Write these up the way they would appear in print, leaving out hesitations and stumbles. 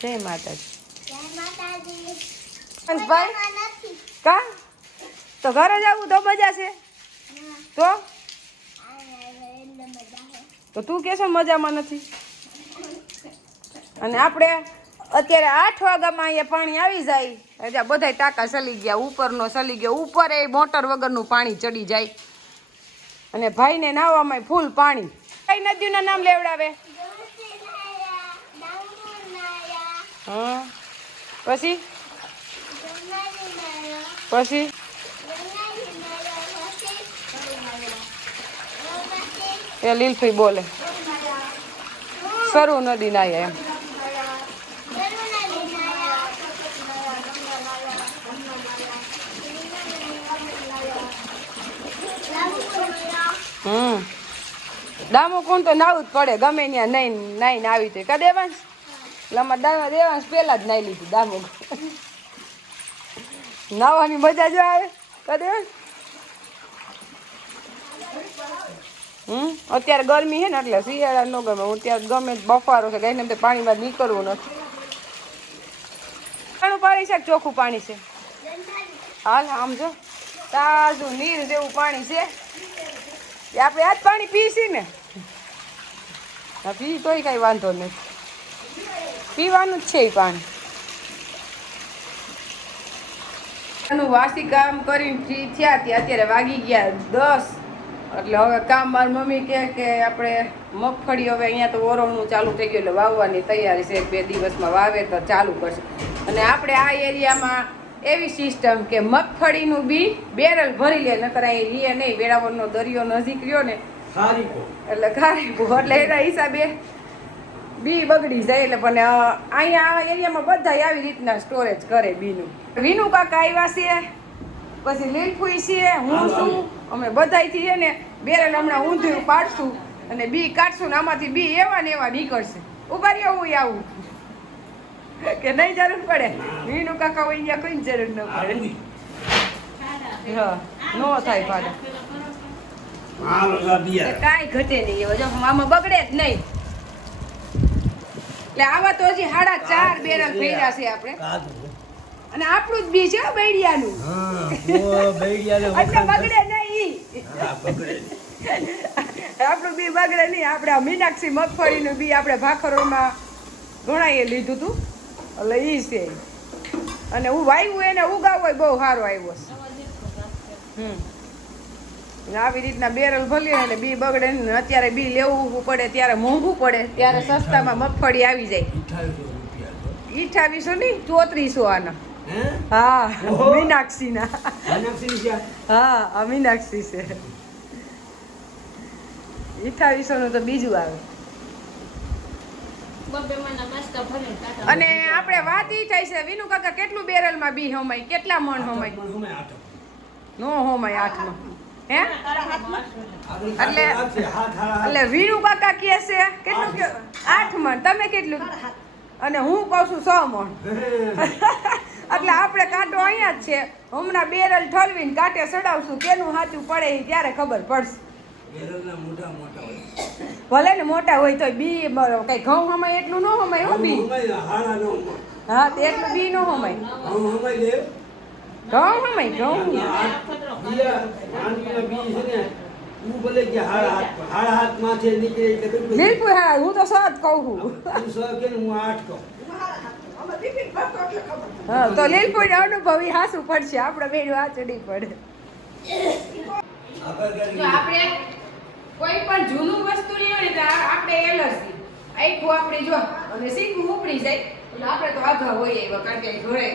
જય માતાજી. ભાઈ કા તો ઘરે જવું તો મજા છે. તો તું કેશો મજામાં નથી. અને આપણે અત્યારે 8 વાગ્યામાં અહીંયા પાણી આવી જાય એટલે બધા ટાંકા સલી ગયા. ઉપરનો સલી ગયો, ઉપર એ મોટર વગરનું પાણી ચડી જાય. અને ભાઈને નાવામાં ફૂલ પાણી. કઈ નદીનું નામ લેવડાવે? હા પછી એ લીલફઈ બોલે સરું નદી નાયા એમ. ડામો કોણ તો નાવું જ પડે ગમે ત્યાં નાઈ આવી તો કા દેવાંશ લમાં દેવાંશ પેલા જ નાઈ લીધું ડામો. નાવાની મજા જો આવે કા દેવાંશ. અત્યારે ગરમી છે ને એટલે શિયાળા ન ગમે. હું ત્યારે ગમે બફારો છે કઈને પાણીમાં નીકળવું નથી. પાણી છે ચોખ્ખું પાણી છે. હાલ આમ જો તાજું નીર જેવું પાણી છે. આપણે આ જ પાણી પીશી ને પી તોય કઈ વાંધો નથી. પીવાનું જ છે એ પાણી. એનું વાસી કામ કરીને ફ્રી થયા ત્યાં અત્યારે વાગી ગયા 10. એટલે હવે કામ મારી મમ્મી કે આપણે મગફળી હવે અહીંયા તો ઓરવનું ચાલુ થઈ ગયું એટલે વાવવાની તૈયારી છે. 2 દિવસમાં વાવેતર ચાલુ કરશે. અને આપણે આ એરિયામાં એવી સિસ્ટમ કે મગફળીનું બી બેરલ ભરી લે નકર અહીં લે નહીં. વેરાવળનો દરિયો નજીક રહ્યો ને એટલે ખારીપુર એટલે એના હિસાબે બી બગડી જાય. એટલે પણ અહીંયા આ એરિયામાં બધા આવી રીતના સ્ટોરેજ કરે બીનું. વિનુ કાકા આવ્યા છે, પછી લીલફુઈ છે, હું છું. અમે બધાયથી છે ને બેરલ હમણાં ઊંધિયું પાડશું અને બી કાઢશું ને આમાંથી બી એવા ને એવા નીકળશે. ઉભા રહ્યો હું આવું કે નહીં જરૂર પડે. વિનુ કાકા હોય અહીંયા કોઈ જરૂર ન પડે. હા નો થાય ભાડા કાંઈ ઘટે નહીં. આમાં બગડે જ નહીં. એટલે આવા તો હજી 4.5 બેરલ ભર્યા છે આપણે. અને આપણું જ બી છે બૈડિયાનું. એટલે બગડે નહીં. આપણું બી બગડે નહીં. આપણે આ મીનાક્ષી મગફળીનું બી આપણે ભાખરોમાં ઘણાએ લીધું હતું એટલે ઈ છે. અને હું વાવ્યું એને ઉગાવો બહુ સારો આવ્યો છે. આવી રીતના બેરલ ભરીએ એટલે બી બગડે ને. અત્યારે બી લેવું પડે ત્યારે મોંઘું પડે, ત્યારે સસ્તામાં મગફળી આવી જાય. 2800 નહીં 3400 આના. હા મીનાક્ષી ના. હા આ મીનાક્ષી છે. 2800 નું તો બીજું આવે. અને આપણે વાત ઈ થાય છે વિનુ કાકા કેટલું બેરલ માં બી હમાય, કેટલા મણ હમાય? નો હમાય 8 માં. હે એટલે વિનુ કાકા કે છે કેટલું 8 મણ. તમે કેટલું? અને હું કહું છું 6 મણ. એટલે આપણે કાંટો અહીંયા જ છે. હમણાં બેરલ ઠલવીને કાંટે ચડાવશું કેનું સાચું પડે ત્યારે ખબર પડશે. ભલે ને મોટા હોય તો બી કઈ ઘઉં હમાય એટલું ન હમાય. હો બી હા તે એટલું બી ન હમાય. ઘઉં હમાય ઘઉં. બિલકુલ હા હું તો 7 કહું છું. હા તો લીલપુર અનુભવી હાસું પડશે. આપણે બેન વાંચડી પડે. આપણે કોઈ પણ જૂનું વસ્તુ લ્યો ને આપણે એલર્જી આખું આપણે જો અને સીધું ઉપડી જાય એટલે આપણે તો આઘા હોઈએ એવા. કારણ કે ઘરે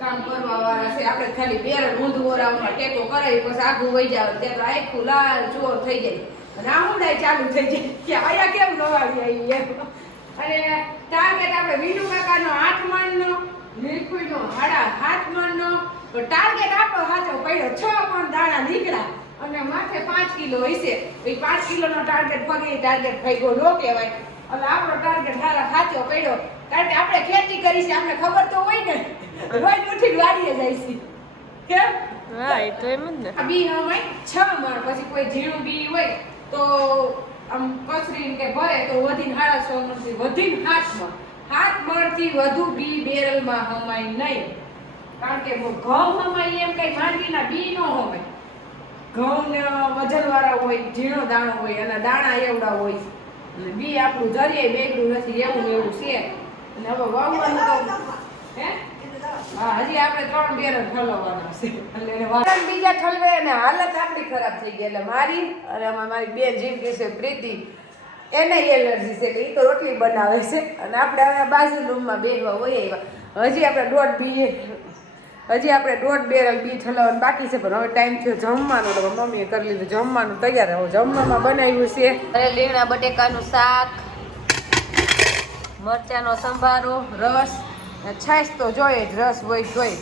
કામ કરવા વાળા છે. આપણે ખાલી બેરલ ઊંધું ઓરાવમાં ટેકો કરાવી પછી આઘું વહી જાય ત્યાં તો આખું લાલ ચોર થઈ જાય અને આમુડાય ચાલુ થઈ જાય કે આયા કેમ નવાડી આવી એમ. અને ટાર્ગેટ આપણે વિનુ કાકાનો 8 મણનો, લીલફુઈનો 7.5 મણનો ટાર્ગેટ આપણો સાચો પડ્યો. 6 મણ દાણા નીકળ્યા અને માથે 5 કિલો હશે. એ 5 કિલોનો ટાર્ગેટ પગે ટાર્ગેટ ભાગ્યો નો કહેવાય. એટલે આપણો ટાર્ગેટ સાચો પડ્યો. કારણ કે આપણે ખેતી કરી છે, આપણે ખબર તો હોય ને. રોજ ઉઠીને વાડીએ જાય છે. કેમ? હા એ તો એમ જ ને. બી હોય 6 મણ. પછી કોઈ ઝીણું બી હોય તો આમ કચરીને કે ભરે તો વધીને 6.5 મણ વધીને 7 મણ. હાથ મણથી વધુ બી બેરલમાં હમાય નહીં. કારણ કે ઘઉં હમાય એમ કઈ માંડવીના બી નો હમાય. ઘઉં ને વજનવાળા હોય, ઝીણો દાણો હોય અને દાણા એવડા હોય. અને બી આપણું જરીએ બેગડું નથી એવું ને એવું છે. અને હવે વાવવાનું તો હે હા હજી આપણે 3 બેરલ ઠલવવાના છે. એટલે એને બીજા ઠલવે અને હાલત આપણી ખરાબ થઈ ગઈ. એટલે મારી અને મારી બેન જિંદગી છે પ્રીતિ એને એલર્જી છે કે એ તો રોટલી બનાવે છે અને આપણે હવે બાજુ રૂમમાં બેસવા હોય આવ્યા. હજી આપણે દોઢ બેરલ બી ઠલવવાનું બાકી છે. પણ હવે ટાઈમ થયો જમવાનો તો મમ્મીએ કરી લીધું જમવાનું તૈયાર. હવે જમવામાં બનાવ્યું છે અરે લીણા બટેકાનું શાક, મરચાંનો સંભારો, રસ, છાશ તો જોઈએ જ, રસ હોય જોઈએ.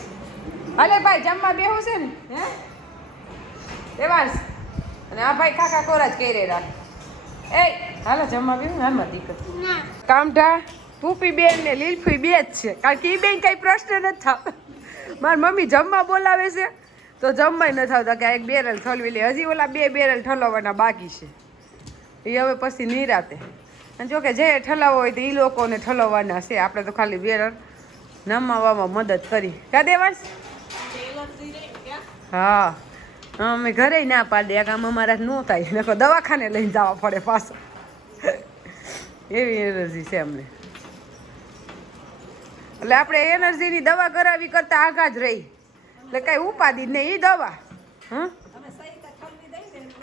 હાલે ભાઈ જમવા બેહું છે ને હે દેવાંશ અને આ ભાઈ કાકા કોરા જ કરી રાખ. એ હાલો જમવા બેહું હાલમાં દીકત કામઢા પૂપી બેન ને લીલફી બે જ છે. કારણ કે એ બેન કઈ પ્રશ્ન નથી થાવ. મારી મમ્મી જમવા બોલાવે છે તો જમવાય ન થતા કે એક બેરલ ઠલવી લે. હજી ઓલા 2 બેરલ ઠલવવાના બાકી છે. એ હવે પછી નિરાતે. અને જોકે જે ઠલાવો હોય તો એ લોકોને ઠલવવાના છે. આપણે તો ખાલી બેરલ નમાવામાં મદદ કરી. કા દેવાંશ? હા અમે ઘરે ના પાડે. આ કામ અમારા ન થાય નકો દવાખાને લઈને જવા પડે પાછો. એવી એનર્જી છે અમને. એટલે આપણે એનર્જીની દવા કરાવી કરતા આગા જ રહી. એટલે કઈ ઉપાધિ જ નહીં. એ દવા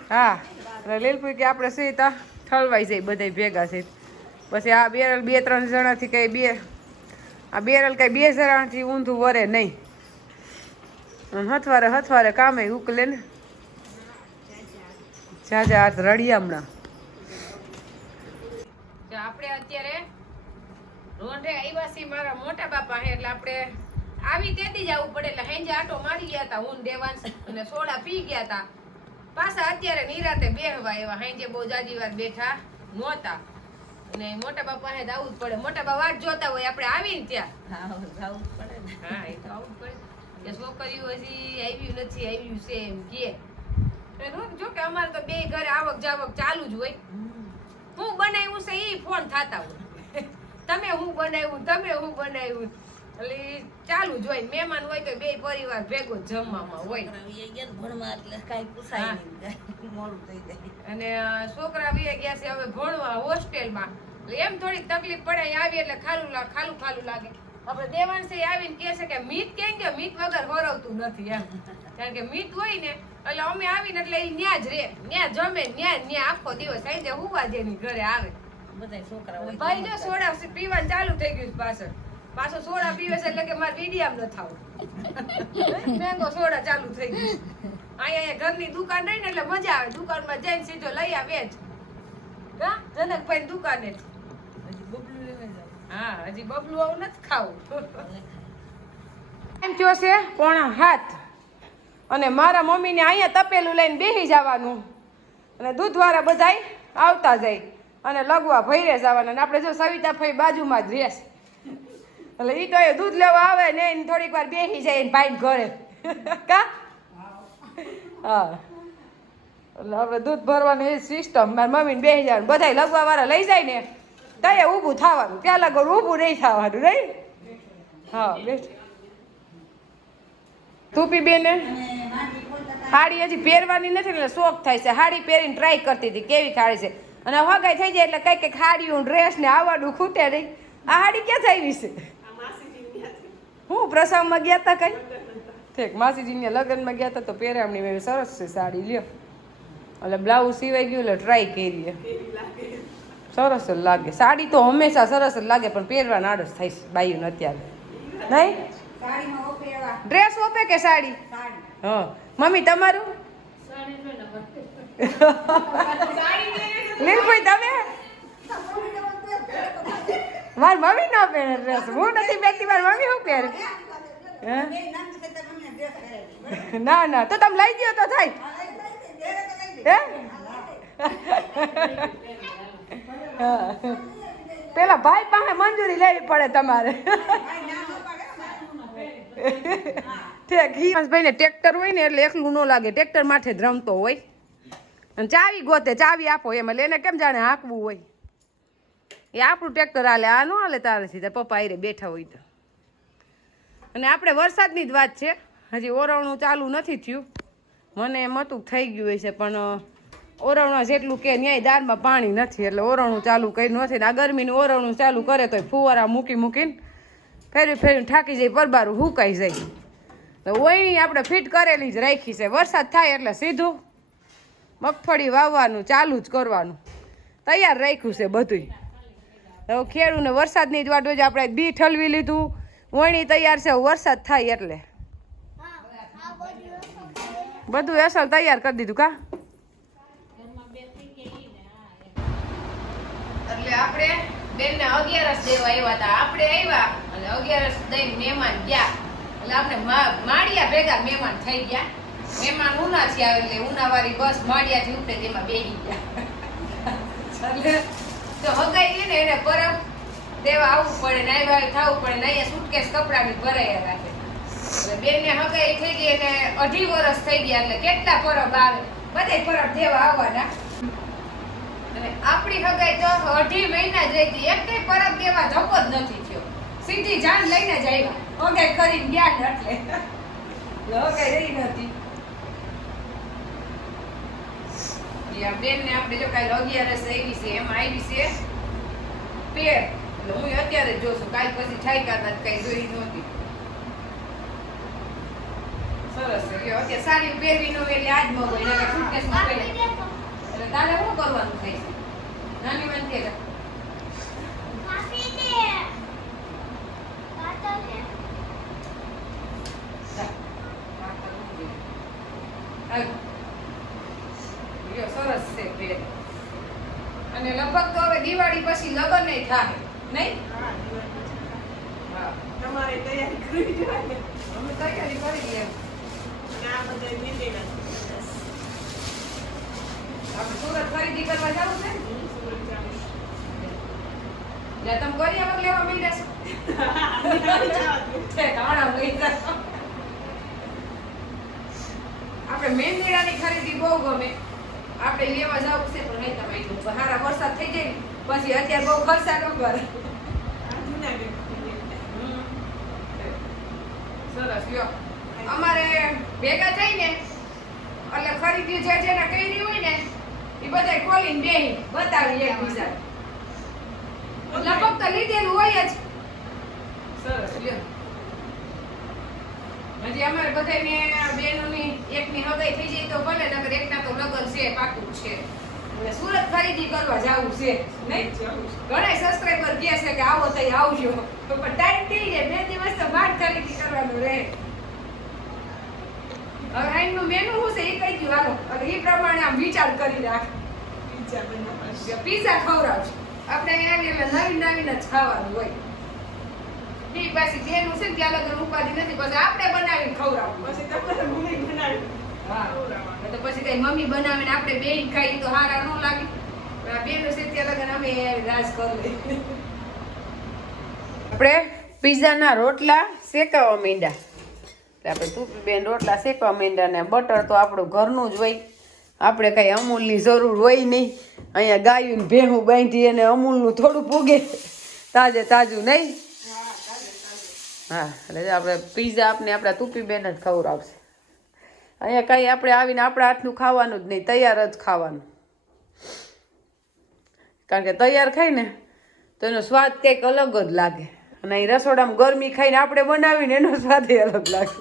હા એટલે લીલપુઈ કે આપણે સીતા ઠલવાઈ જાય બધા ભેગા છે. પછી આ બેરલ 2-3 જણાથી કઈ આ બેરલ કઈ 2 જણાથી ઊંધું વરે નહીં. હથવારે કામે ઉકલે ને જાજા હાથ રડી હમણાં. આપણે અત્યારે રોંઢે આવ્યા છીએ મારા મોટા બાપા હે. એટલે આપણે આવી તેથી જ આવવું પડે. એટલે હેંજે આટો મારી ગયા હતા હું દેવાંશ અને સોડા પી ગયા હતા. પાછા અત્યારે નિરાતે બેહવા એવા હેંજે બહુ જાજી વાર બેઠા નહોતા. અને મોટા બાપા હે આવવું જ પડે. મોટા બા વાટ જોતા હોય આપણે આવીને ત્યાં જવું પડે ને. હા એ તો આવવું પડે. કે છોકરીઓ હજી આવ્યું નથી આવ્યું છે એમ કે. જો કે અમારે તો 2 ઘરે આવક જાવક ચાલુ જ હોય. હું બનાવ્યું છે એ ફોન થતા હોય. તમે હું બનાવ્યું એટલે ચાલુ જ હોય. મહેમાન હોય તો 2 પરિવાર ભેગો જમવામાં હોય. અને છોકરા બી ગયા છે હવે ભણવા હોસ્ટેલમાં. એમ થોડીક તકલીફ પડે. આવી એટલે ખાલું લાગે. આપણે દેવાંશે આવીને કહે છે કે મીત કેમ કે મીત વગર હોરવતું નથી એમ. કારણ કે મીત હોય ને એટલે અમે આવીને એટલે એ ન્યા જ રે, ન્યા જમે, ન્યા આખો દિવસ સાંજે હુવા જેની ઘરે આવે. બધા છોકરા ભાઈ જો સોડા પીવાનું ચાલુ થઈ ગયું પાછો સોડા પીવે છે એટલે કે મારે વીડિયામ ન થાવ. મેંગો સોડા ચાલુ થઈ ગયું. અહીંયા ઘરની દુકાન રહી ને એટલે મજા આવે. દુકાનમાં જઈને સીધો લઈ આવે જ. કા જનકભાઈ દુકાને જ. હા હજી બબલું આવું નથી ખાવું. એમ થયો છે 6:45 અને મારા મમ્મીને અહીંયા તપેલું લઈને બેસી જવાનું અને દૂધવાળા બધાય આવતા જાય અને લગવા ભૈરે જવાના. અને આપણે જો સવિતા ફઈ બાજુમાં જ રહેશે એટલે એ તો એ દૂધ લેવા આવે ને એને થોડીક વાર બેસી જાય ભાઈ ઘરે. કા હા એટલે હવે દૂધ ભરવાનું એ સિસ્ટમ. મારી મમ્મીને બેસી જવાનું. બધાય લગવા વાળા લઈ જાય ને તઈએ ઊભું થવાનું. ત્યાં લગો ઊભું નહીં થવાનું નહીં. હા બેઠ તુપી બેને સાડી હજી પહેરવાની નથી એટલે શોખ થાય છે. સાડી પહેરીને ટ્રાય કરતી હતી કેવી સાડી છે. અને હગાઈ થઈ જાય એટલે કંઈક સાડીયું ડ્રેસ ને આવવાનું ખૂટે નહીં. આ સાડી ક્યાં થઈ છે? હું પ્રસંગમાં ગયા હતા કઈ ઠીક માસીજીને લગ્નમાં ગયા હતા તો પહેરામણી મેં સરસ છે સાડી લ્યો. એટલે બ્લાઉઝ સિવાય ગયું એટલે ટ્રાય કરીએ. સરસ જ લાગે. સાડી તો હંમેશા સરસ જ લાગે પણ પહેરવાનું આળસ થાય છે બાઈઓને અત્યારે નહીં. ડ્રેસ ઓપે કે સાડી? હા મમ્મી તમારું? લીલભાઈ તમે? મારી મમ્મી ન પહેરે ડ્રેસ. હું નથી પહેરતી. મારી મમ્મી શું પહેરે? ના તો તમે લઈ ગયો તો થાય હે. પેલા ભાઈ પાસે મંજૂરી લેવી પડે તમારે. ભાઈ ને ટ્રેક્ટર હોય ને એટલે એકલું ન લાગે. ટ્રેક્ટર માથે જ રમતો હોય અને ચાવી ગોતે ચાવી આપો એમ એટલે એને કેમ જાણે હાંકવું હોય. એ આપણું ટ્રેક્ટર હાલે, આ ન હાલે તારે સીધા પપ્પા આરે બેઠા હોય તો. અને આપણે વરસાદની જ વાત છે, હજી ઓરવણું ચાલુ નથી થયું. મને એમ હતું થઈ ગયું હશે, પણ ઓરવણા જેટલું કે ન્યાય દાળમાં પાણી નથી એટલે ઓરવણું ચાલુ કર્યું નથી. ને આ ગરમીનું ઓરવણું ચાલુ કરે તો ફુવારા મૂકીને ફેરી થાકી જાય, પરબારું હુકાઈ જાય. તો ઓયણી આપણે ફિટ કરેલી જ રાખી છે. વરસાદ થાય એટલે સીધું મગફળી વાવવાનું ચાલુ જ કરવાનું તૈયાર રાખ્યું છે બધુંય. હવે ખેડૂને વરસાદની જ વાટ હોય. આપણે બી ઠલવી લીધું, ઓયણી તૈયાર છે. વરસાદ થાય એટલે બધું અસલ તૈયાર કરી દીધું કા. એટલે આપણે બેનને 11 દેવા આવ્યા હતા. આપણે આવ્યા અને 11 દઈને મહેમાન ગયા એટલે આપણે માળિયા ભેગા મહેમાન થઈ ગયા. મહેમાન ઉનાથી આવે એટલે ઉનાવાળી બસ માળિયાથી ઉપડે તેમાં બેસી ગયા. એટલે તો હગાઈ ને એને પરબ દેવા આવવું પડે, નાઈ વાઈ થવું પડે ને અહીંયા સુટકેસ કપડાની ભરાયા રાખે. એટલે બેનને હગાઈ થઈ ગઈ અને 2.5 વર્ષ થઈ ગયા એટલે કેટલા પરબ આવે, બધાય પરબ દેવા આવવાના. અને આપણી હગાઈ તો 2.5 મહિના જ રહી. એકય પરબ દેવા ધક્કો જ નથી થયો, સીધી જાન લઈને જ આવ્યા. હગાઈ કરીને ગયા એટલે હગાઈ રહી નથી. બેન ને આપણે જો કાલે 11 આવી છે, એમાં આવી છે પેર. એટલે હું અત્યારે જ જોઉં કાલ પછી ઠાઈકા કઈ જોઈ નહોતી. સરસ છે. અત્યારે સાડી પહેરવી ન હોય એટલે આજ મગોઈ એટલે સુટકેસમાં પહેરે. એટલે તારે શું કરવાનું થાય છે? નાની મન કે સરસ છે પેર. અને લગભગ તો હવે દિવાળી પછી લગ્ન નહીં થાય નહીં? હા, તમારે તૈયારી કરવી જોઈએ. અમે તૈયારી કરી દઈએ. આપણે સુરત ખરીદી કરવા જવું છે ને? તમે કરિયાવર લેવા માંડ્યા છો? આપણે મેંદીડાની ખરીદી બહુ ગમે. આપણે લેવા જવું છે પણ નહીં તમે સારા વરસાદ થઈ જાય પછી અત્યારે બહુ ખર્ચા ન કરે. સરસ લ્યો. અમારે ભેગા થઈને એટલે ખરીદી જેને કરી હોય ને એ બધા ખોલીને બેહી બતાવી એકબીજા. લગભગ તો લીધેલું હોય જ. સરસ લ્યો. હજી અમારે બધાને બેનોની એકની હગાઈ થઈ જાય તો ભલે, નકર એકના તો લગન છે પાકું છે. એટલે સુરત ખરીદી કરવા જવું છે નહીં? ઘણા સબસ્ક્રાઇબર કહે છે કે આવો તઈ આવજો, પણ ટાઈમ નહીં રહે. 2 દિવસ તો બહાર ખરીદી કરવાનું રહે. હવે આઈનું મેનુ શું છે એ કહી દઉં હાલો, એટલે એ પ્રમાણે આમ વિચાર કરી રાખ. પીઝા ખવડાવશું આપણે અહીંયા એટલે નવીન જ ખાવાનું હોય. ઈ પાછી બેનું છે ને ત્યાં લગન ઉપાધિ નથી, પછી આપણે બનાવીને ખવડાવવું. પછી તમારે મમ્મી બનાવી. હા, તો પછી કઈ મમ્મી બનાવીને આપણે બેન ખાઈ તો હારા ન લાગે. આ બેનું છે ત્યાં લગન અમે રાજ કરી લઈએ. આપણે પીઝાના રોટલા શેકાવા માંડ્યા. આપણે તુપી બેન રોટલા શેકવા માંડ્યા ને બટર તો આપણું ઘરનું જ હોય. આપણે કઈ અમૂલની જરૂર હોય નહીં. અહીંયા ગાયું ને ભેહું બાંધી અને અમૂલનું થોડું પૂગે તાજે તાજું નહીં. હા, એટલે આપણે પીઝા આપણા તુપી બેન જ ખવડાવશે. અહીંયા કઈ આપણે આવીને આપણા હાથનું ખાવાનું જ નહીં, તૈયાર જ ખાવાનું. કારણ કે તૈયાર ખાઈને તો એનો સ્વાદ કંઈક અલગ જ લાગે. અને અહીં રસોડામાં ગરમી ખાઈને આપણે બનાવીને એનો સ્વાદ અલગ લાગે.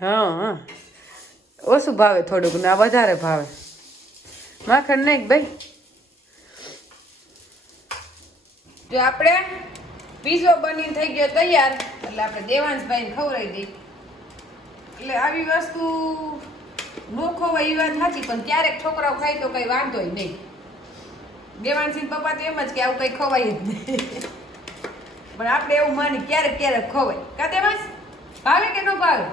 હા હા, ઓછું ભાવે થોડુંક, ના વધારે ભાવે. માખણ નહીં ભાઈ. જો આપણે પીઝો બનીને થઈ ગયો તૈયાર એટલે આપણે દેવાંશભાઈને ખવડાવી દઈએ. એટલે આવી વસ્તુ નો ખવાય એ વાત સાચી, પણ ક્યારેક છોકરાઓ ખાય તો કઈ વાંધો નહીં. દેવાંશી પપ્પા તો એમ જ કે આવું કઈ ખવાય જ નહીં, પણ આપણે એવું માની ક્યારેક ખવાય. કા દેવાંશ ભાવે કે ન ભાવે?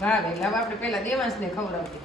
ભાવે. એટલે હવે આપણે પેલા દેવાંશને ખવડાવીએ.